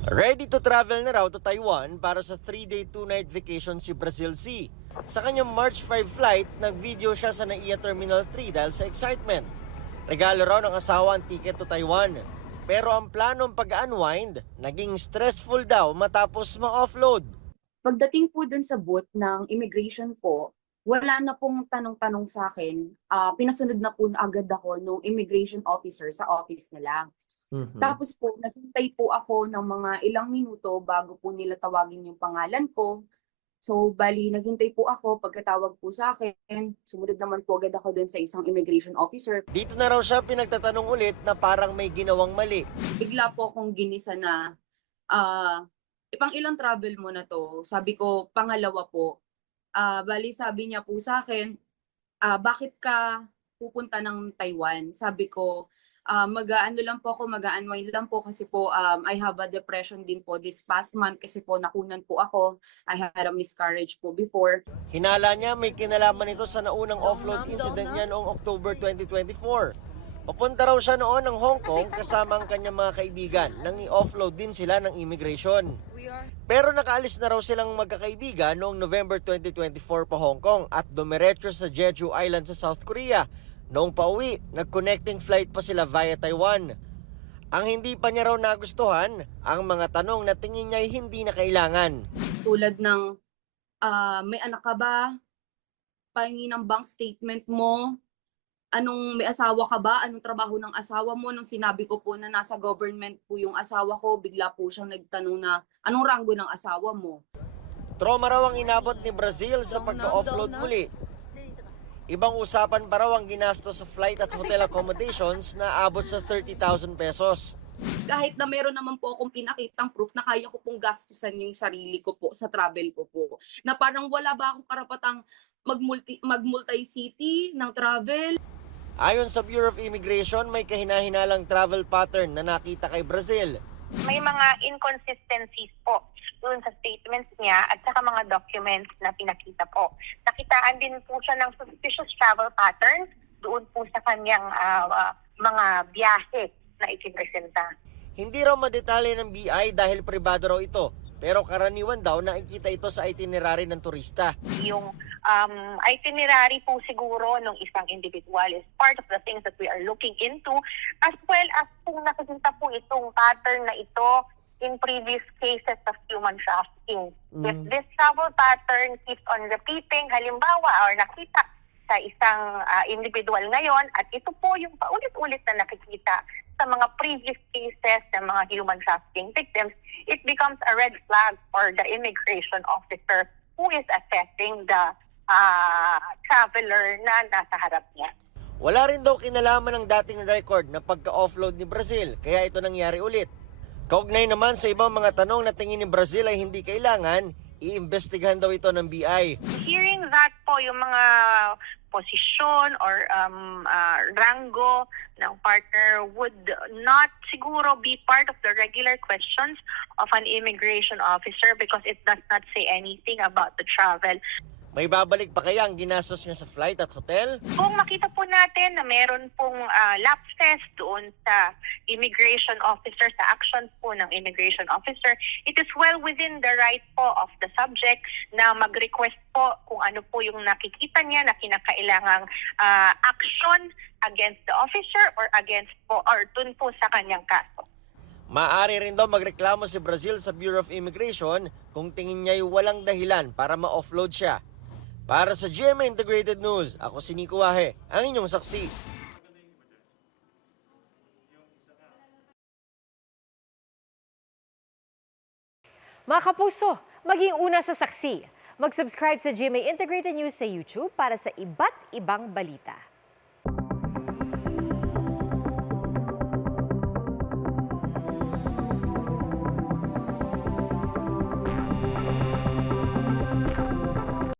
Ready to travel na raw to Taiwan para sa 3-day 2-night vacation si Brazil C. Sa kanyang March 5 flight, nag-video siya sa NAIA Terminal 3 dahil sa excitement. Regalo raw ng asawa ang ticket to Taiwan. Pero ang planong pag-unwind, naging stressful daw matapos ma-offload. Pagdating po dun sa booth ng immigration po, wala na pong tanong-tanong sa akin. Pinasunod na po agad ako nung immigration officer sa office nila. Tapos po, naghintay po ako ng mga ilang minuto bago po nila tawagin yung pangalan ko. So, bali, naghintay po ako. Pagkatawag po sa akin, sumunod naman po agad ako dun sa isang immigration officer. Dito na raw siya pinagtatanong ulit na parang may ginawang mali. Bigla po akong ginisa na, ipang ilang travel mo na to? Sabi ko, pangalawa po. Bali, sabi niya po sa akin, bakit ka pupunta ng Taiwan? Sabi ko, mag-aano lang po ako, mag-unwind lang po kasi po I have a depression din po this past month kasi po nakunan po ako. I had a miscarriage po before. Hinala niya may kinalaman ito sa naunang offload incident niya noong October 2024. Papunta raw siya noon ng Hong Kong kasama ang kanyang mga kaibigan nang i-offload din sila ng immigration. Pero nakaalis na raw silang magkakaibigan noong November 2024 pa Hong Kong at dumiretso sa Jeju Island sa South Korea. Noong pauwi, nag-connecting flight pa sila via Taiwan. Ang hindi pa niya raw nagustuhan, ang mga tanong na tingin niya ay hindi na kailangan. Tulad ng, may anak ka ba? Pahingi ng bank statement mo? May asawa ka ba? Anong trabaho ng asawa mo? Nung sinabi ko po na nasa government po yung asawa ko, bigla po siyang nagtanong na, anong ranggo ng asawa mo? Trauma raw ang inabot ni Brazil sa pagka-offload muli. Ibang usapan pa raw ang ginastos sa flight at hotel accommodations na abot sa 30,000 pesos. Kahit na meron naman po akong pinakitang proof na kaya ko pong gastusan yung sarili ko po sa travel ko po. Na parang wala ba akong karapatang mag-multi-city ng travel? Ayon sa Bureau of Immigration, may kahinahinalang travel pattern na nakita kay Brazil. May mga inconsistencies po doon sa statements niya at saka mga documents na pinakita po. Nakitaan din po siya ng suspicious travel patterns doon po sa kanyang mga biyahe na ikipresenta. Hindi raw madetalye ng BI dahil pribado raw ito, pero karaniwan daw nakikita ito sa itinerary ng turista. Yung itinerary po siguro ng isang individual is part of the things that we are looking into, as well as kung nakikita po itong pattern na ito in previous cases of human trafficking. If this travel pattern keeps on repeating, halimbawa, or nakita sa isang individual ngayon, at ito po yung paulit-ulit na nakikita sa mga previous cases ng mga human trafficking victims, it becomes a red flag for the immigration officer who is assessing the traveler na nasa harap niya. Wala rin daw kinalaman ng dating record na pagka-offload ni Brazil, kaya ito nangyari ulit. Kaugnay naman sa ibang mga tanong na tingin ni Brazil ay hindi kailangan, iimbestigahan daw ito ng BI. Hearing that po, yung mga posisyon or rango ng partner would not siguro be part of the regular questions of an immigration officer because it does not say anything about the travel. May babalik pa kaya ang ginastos niya sa flight at hotel? Kung makita po natin na meron pong lapses doon sa immigration officer, sa actions po ng immigration officer, it is well within the right po of the subject na mag-request po kung ano po yung nakikita niya na kinakailangang action against the officer or against po or dun po sa kanyang kaso. Maaari rin daw magreklamo si Brazil sa Bureau of Immigration kung tingin niya ay walang dahilan para ma-offload siya. Para sa GMA Integrated News, ako si Nico Wahe, ang inyong saksi. Mga kapuso, maging una sa saksi. Mag-subscribe sa GMA Integrated News sa YouTube para sa iba't ibang balita.